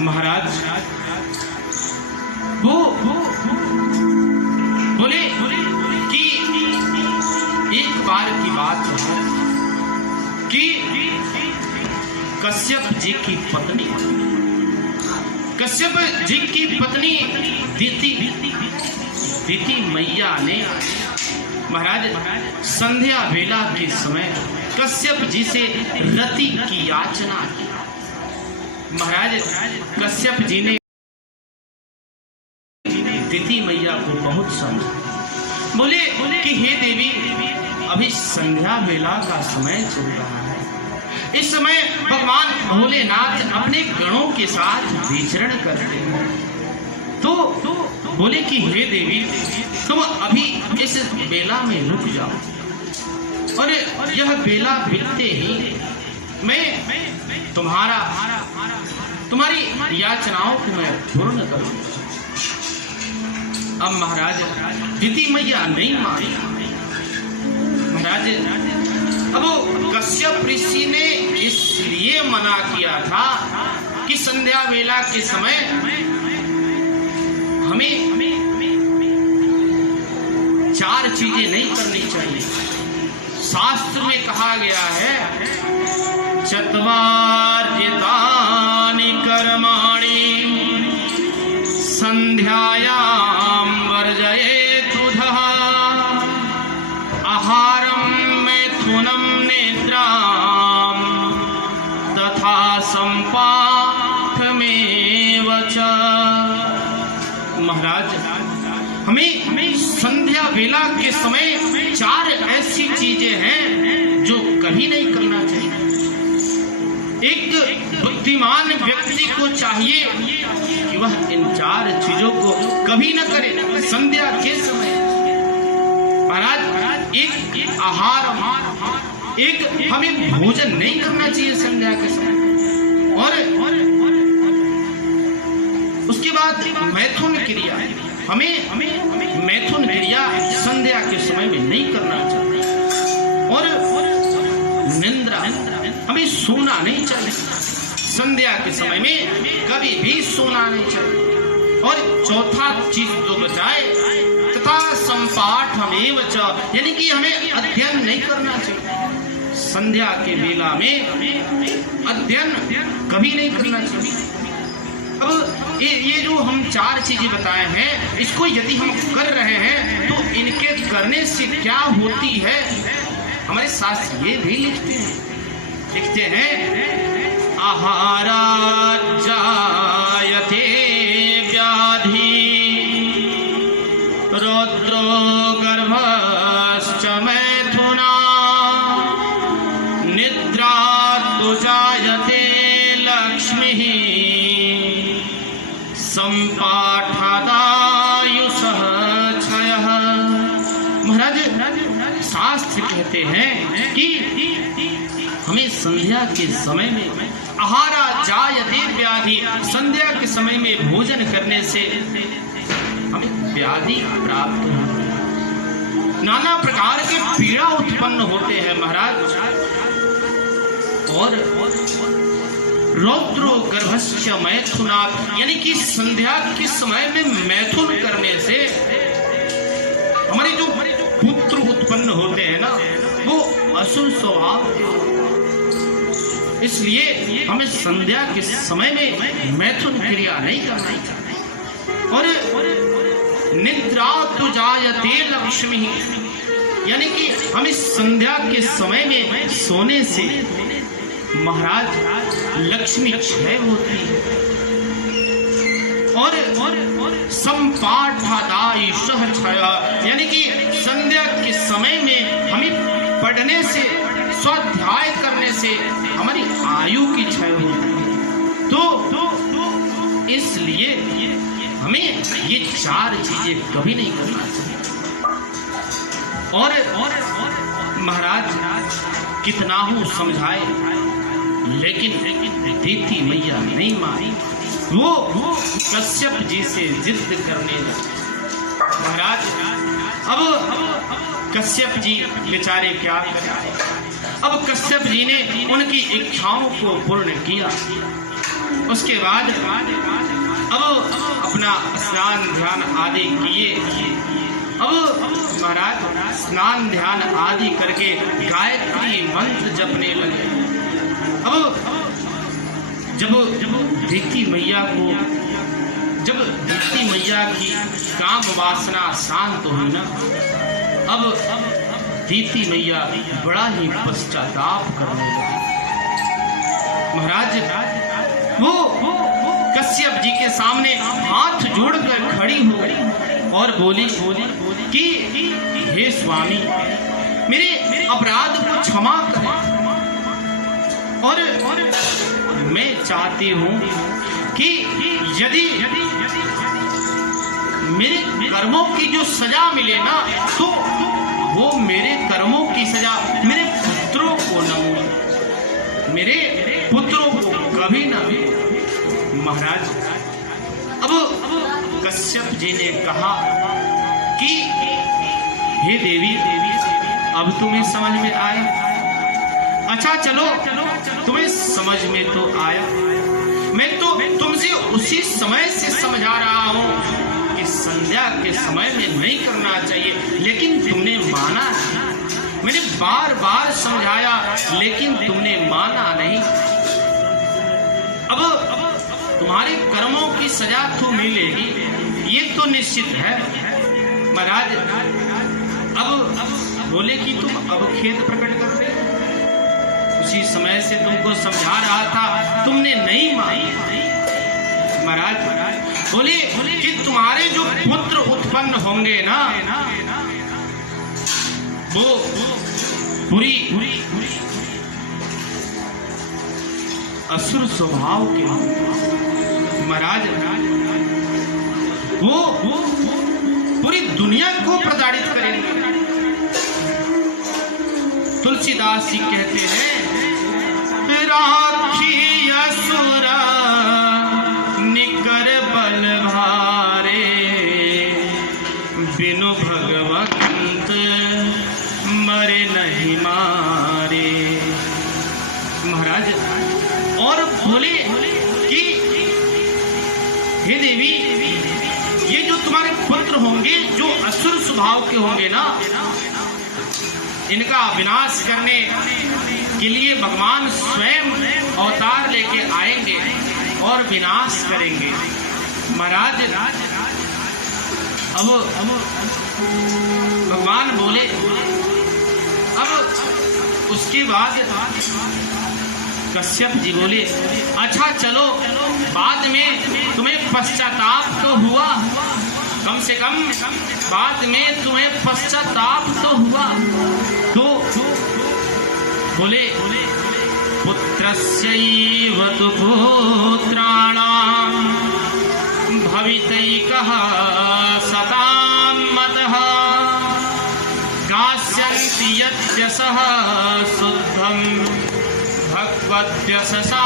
महाराज वो बोले कि एक बार की बात है कि कश्यप जी की पत्नी दिति मैया ने महाराज संध्या वेला के समय कश्यप जी से रति की याचना की। महाराज कश्यप जी ने दिति मैया को बहुत समझा। बोले कि हे देवी, अभी संध्या वेला का समय चल रहा है, इस समय भगवान भोलेनाथ अपने गणों के साथ विचरण करते हैं। तो बोले कि हे देवी, तुम अभी इस बेला में रुक जाओ और यह बेला बीतते ही मैं तुम्हारी याचनाओं को मैं पूर्ण करूंगा। अब महाराज दिति मैया नहीं मानी। महाराज अब कश्यप ऋषि ने इसलिए मना किया था कि संध्या वेला के समय हमें 4 चीजें नहीं करनी चाहिए। शास्त्र में कहा गया है, चत्वार्जितानि कर्माणि संध्यायां वर्जयेतुधः आहारं मैथुनं निद्रां तथा संपाठमेव च। महाराज हमें संध्या वेला के समय 4 ऐसी चीजें हैं जो कभी नहीं करना चाहिए। एक बुद्धिमान व्यक्ति को चाहिए कि वह इन 4 चीजों को कभी न करे संध्या के समय। महाराज एक आहार, एक हमें भोजन नहीं करना चाहिए संध्या के समय, और उसके बाद मैथुन क्रिया, हमें मैथुन क्रिया संध्या के समय में नहीं करना चाहिए, और निंद्रा, हमें सोना नहीं चाहिए संध्या के समय में, कभी भी सोना नहीं चाहिए। और चौथा चीज जो बचाए, तथा संपाठमेव च, यानी कि हमें अध्ययन नहीं करना चाहिए संध्या के वेला में, अध्ययन कभी नहीं करना चाहिए। अब ये जो हम 4 चीजें बताए हैं, इसको यदि हम कर रहे हैं तो इनके करने से क्या होती है, हमारे शास्त्र ये भी लिखते हैं आहारात् जायते व्याधि रौद्रो गर्भश्च मैथुना निद्रात् जायते लक्ष्मीः संपाठादायुषः क्षयः। महाराज शास्त्र कहते हैं कि हमें संध्या के समय में आहारा जायते व्याधि, संध्या के समय में भोजन करने से हमें व्याधि प्राप्त होती है, नाना प्रकार के पीड़ा उत्पन्न होते हैं महाराज। और रौद्रो गर्भश्च मैथुनात्, यानी कि संध्या के समय में मैथुन करने से हमारे जो पुत्र उत्पन्न होते हैं ना, वो असुर स्वभाव के होते हैं। इसलिए हमें संध्या के समय में मैथुन क्रिया नहीं करना चाहिए। और निद्रात् जायते लक्ष्मी, यानी कि हमें संध्या के समय में सोने से महाराज लक्ष्मी क्षय होती है। और संपाठादायुषः क्षय, यानी कि संध्या के समय में हमें पढ़ने से, स्वाध्याय करने से हमारी आयु की क्षय होती है। तो इसलिए हमें ये 4 चीजें कभी नहीं करना चाहिए। और महाराज कितना हूं समझाए, लेकिन दिति मैया नहीं मानी, वो कश्यप जी से जिद करने लगे। महाराज अब कश्यप जी बेचारे क्या करें। अब कश्यप जी ने उनकी इच्छाओं को पूर्ण किया। उसके बाद अब अपना स्नान ध्यान आदि किए। अब महाराज स्नान ध्यान आदि करके गायत्री मंत्र जपने लगे। अब जब धरती मैया को, जब धरती मैया की काम वासना शांत हुई ना, अब धरती मैया बड़ा ही पश्चाताप करने लगी। महाराज वो कश्यप जी के सामने हाथ जोड़कर खड़ी हो गई और बोली कि हे स्वामी, मेरे अपराध को क्षमा करें और मैं चाहती हूँ कि यदि मेरे कर्मों की जो सजा मिले ना, तो वो मेरे कर्मों की सजा मेरे पुत्रों को न मिले, मेरे पुत्रों को कभी न मिले। महाराज अब कश्यप जी ने कहा कि हे देवी, अब तुम्हें समझ में आया? अच्छा चलो, तुम्हें समझ में तो आया। मैं तो तुमसे उसी समय से समझा रहा हूं कि संध्या के समय में नहीं करना चाहिए, लेकिन तुमने माना नहीं। मैंने बार बार समझाया, लेकिन तुमने माना नहीं। अब तुम्हारे कर्मों की सजा तो मिलेगी, ये तो निश्चित है। महाराज अब बोले कि तुम अब खेद प्रकट कर रहे हो, उसी समय से तुमको समझा रहा था, तुमने नहीं मानी। महाराज बोले कि तुम्हारे जो पुत्र उत्पन्न होंगे ना, वो पूरी असुर स्वभाव के। महाराज वो पूरी दुनिया को प्रताड़ित करेंगे। तुलसीदास जी कहते हैं, राखी असुर निकर बल भारे, बिनु भगवंत मरे नहीं मारे। महाराज और बोले कि हे देवी, ये जो तुम्हारे पुत्र होंगे, जो असुर स्वभाव के होंगे ना, इनका विनाश करने के लिए भगवान स्वयं अवतार लेके आएंगे और विनाश करेंगे। महाराज अब भगवान बोले, अब उसके बाद कश्यप जी बोले, अच्छा चलो, बाद में तुम्हें पश्चाताप तो हुआ, कम से कम बाद में तुम्हें पश्चाताप तो हुआ। तो बोले, पुत्रस्यैव तु पुत्राणां भवितैकः सतां मतः, गास्यन्ति यद्यसः शुद्धं भगवद्यशसा